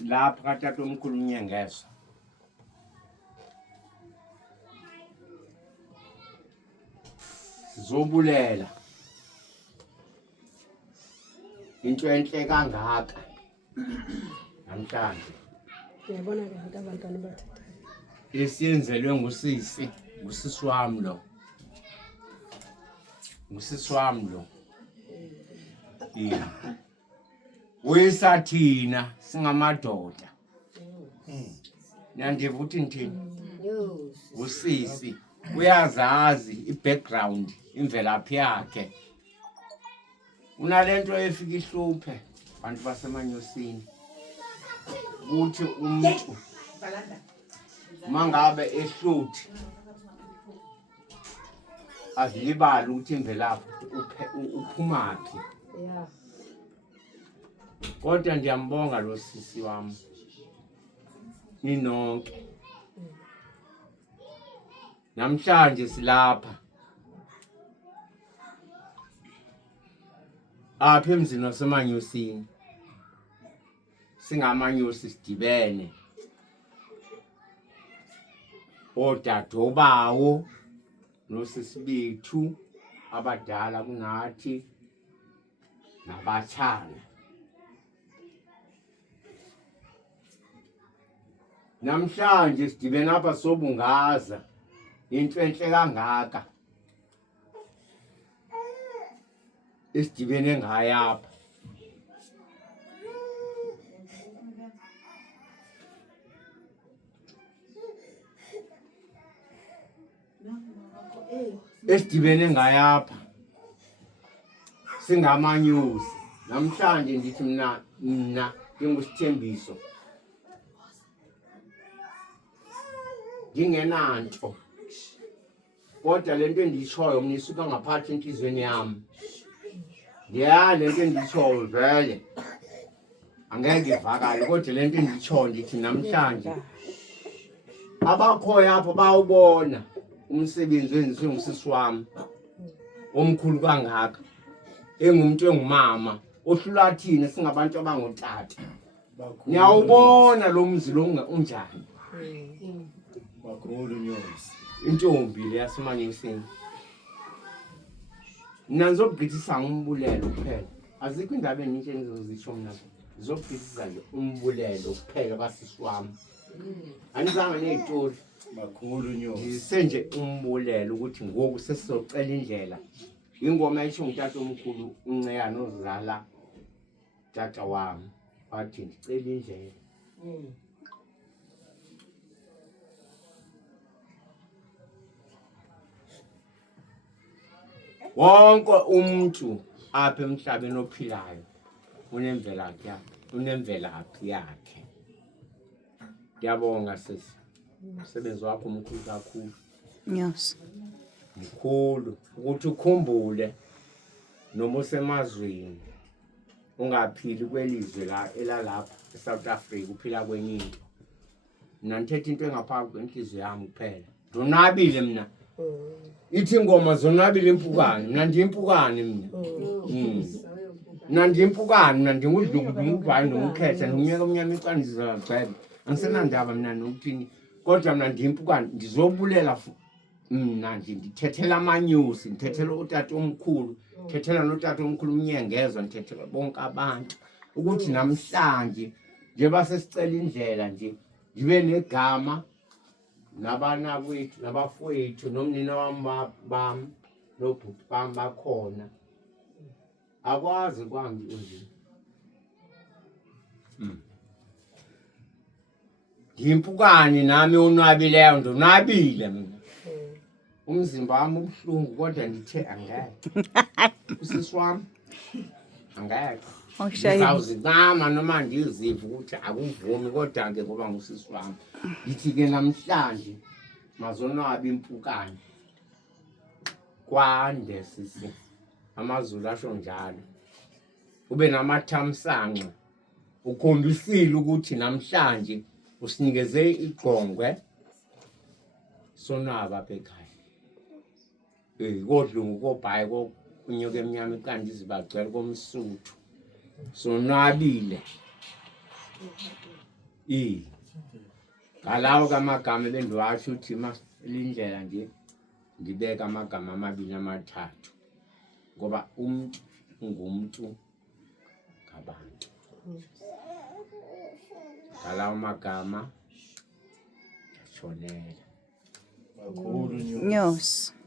silapha katata omkhulu uNyengezo. Sizobulela into enhle kangaka namhlanje. Ngiyabona ke abantwana bathatha. Esiyenzelwe ngusisi wami lo. Ngusisi wami lo. Wesathina singamadoda. Nyandiva uthi ngithini? Usisi uyazazi i-background imvelaphi yakhe. Unalento efika ihluphe abantu basemanyosini. Uthi umuntu mangabe ehluthi azilibala ukuthi imvelaphi uphumaphi. Yeah. Kodwa ndiyambonga lo sisi wami. Ninonke. Namhlanje silapha. Apha emzini wasemanyosini. Singamanyosi sidibene. Odadobawo nosisi bethu abadala kunathi nabatshana. Namhlanje sidibene apha sobungaza into enhle kangaka. Esidibene ngayo apha. Esidibene ngayo apha. Singamanyosi. Namhlanje ndithi mina ngingusithembiso. Ngingenanto. Kodwa lento endiyishoyo mina isuka ngaphathi enhlizweni yami. Lento endiyishoyo vele. Angeke ivakale kodwa lento endiyishoyo ndithi namhlanje abakhoya apho bawubona umsebenzi wenziwe ngusisi wami omkhulu kangaka. Engumuntu engumama ohlula thina singabantu abangotata. Niyawubona lo mzi lo unjani. Bakhulu Nyosi. Intombi le yasemanyosini. Mina ngizobugithisa ngumbulelo kuphela. Azikho indaba enintshe engizozisho mina. Ngizobugithisa nje umbulelo kuphela kasisi wami. Anizanga nezitori. Bakhulu Nyosi. Ngisenje umbulelo ukuthi ngoku sesizocela indlela. Ingoma ayisho ngitata omkhulu uNceyane ozala tata wami. Wathi ngicela indlela. Wonke umuntu apha emhlabeni ophilayo unemvelaphi yakhe. Ngiyabonga sisi. Umsebenzi wakho omkhulu kakhulu. Nyosi. Mkhulu ukuthi ukhumbule noma usemazweni ungaphili kwelizwe la elalapha eSouth Africa uphila kwenye into. Mina ngithethe into engaphakathi kwenhliziyo yami kuphela. Ndonwabile mina. Ithi ingoma zonwabile impukane. Mina ndiyimpukane mina. Mina ndiyimpukane mina ndingudluku ngubani nomkhetha nomnyaka omnyama icandiza ngcebe. Angisenandaba mina nokuthini. Kodwa mina ndiyimpukane ndizobulela mina nje ndithethela amanyosi, ndithethela utata omkhulu, ndithethela notata omkhulu uNyengezo, ndithethela bonke abantu ukuthi namhlanje njengoba sesicela indlela nje ndibe negama nabana kwethu nabafowethu nomnina wami bami nobhuti bami bakhona. Akwazi kwami nje. Ngimpukane nami onwabileyo ndonwabile mina. Umzimba wami ubuhlungu kodwa ndithe angeke. Usisi wami angeke. Ngizawuzincama noma ndizive ukuthi akuvumi kodwa ke ngoba ngusisi wami. Ngithi ke namhlanje mazonwabi impukane. Kwande sisi. AmaZulu asho njalo. Ube namathamsanqa. Ukhombisile ukuthi namhlanje usinikeze igqongwe sonwaba apha ekhaya. Kodlungu kobhayi kunyuka emnyama iqanda izibagcwele komsuthu. Sonwabile. Ngalawo kamagama bendiwasho uthi lindlela nje ndibeka amagama amabini amathathu ngoba umntu ngumntu ngabantu. Ngalawo magama ndiyatshonela. Nyosi.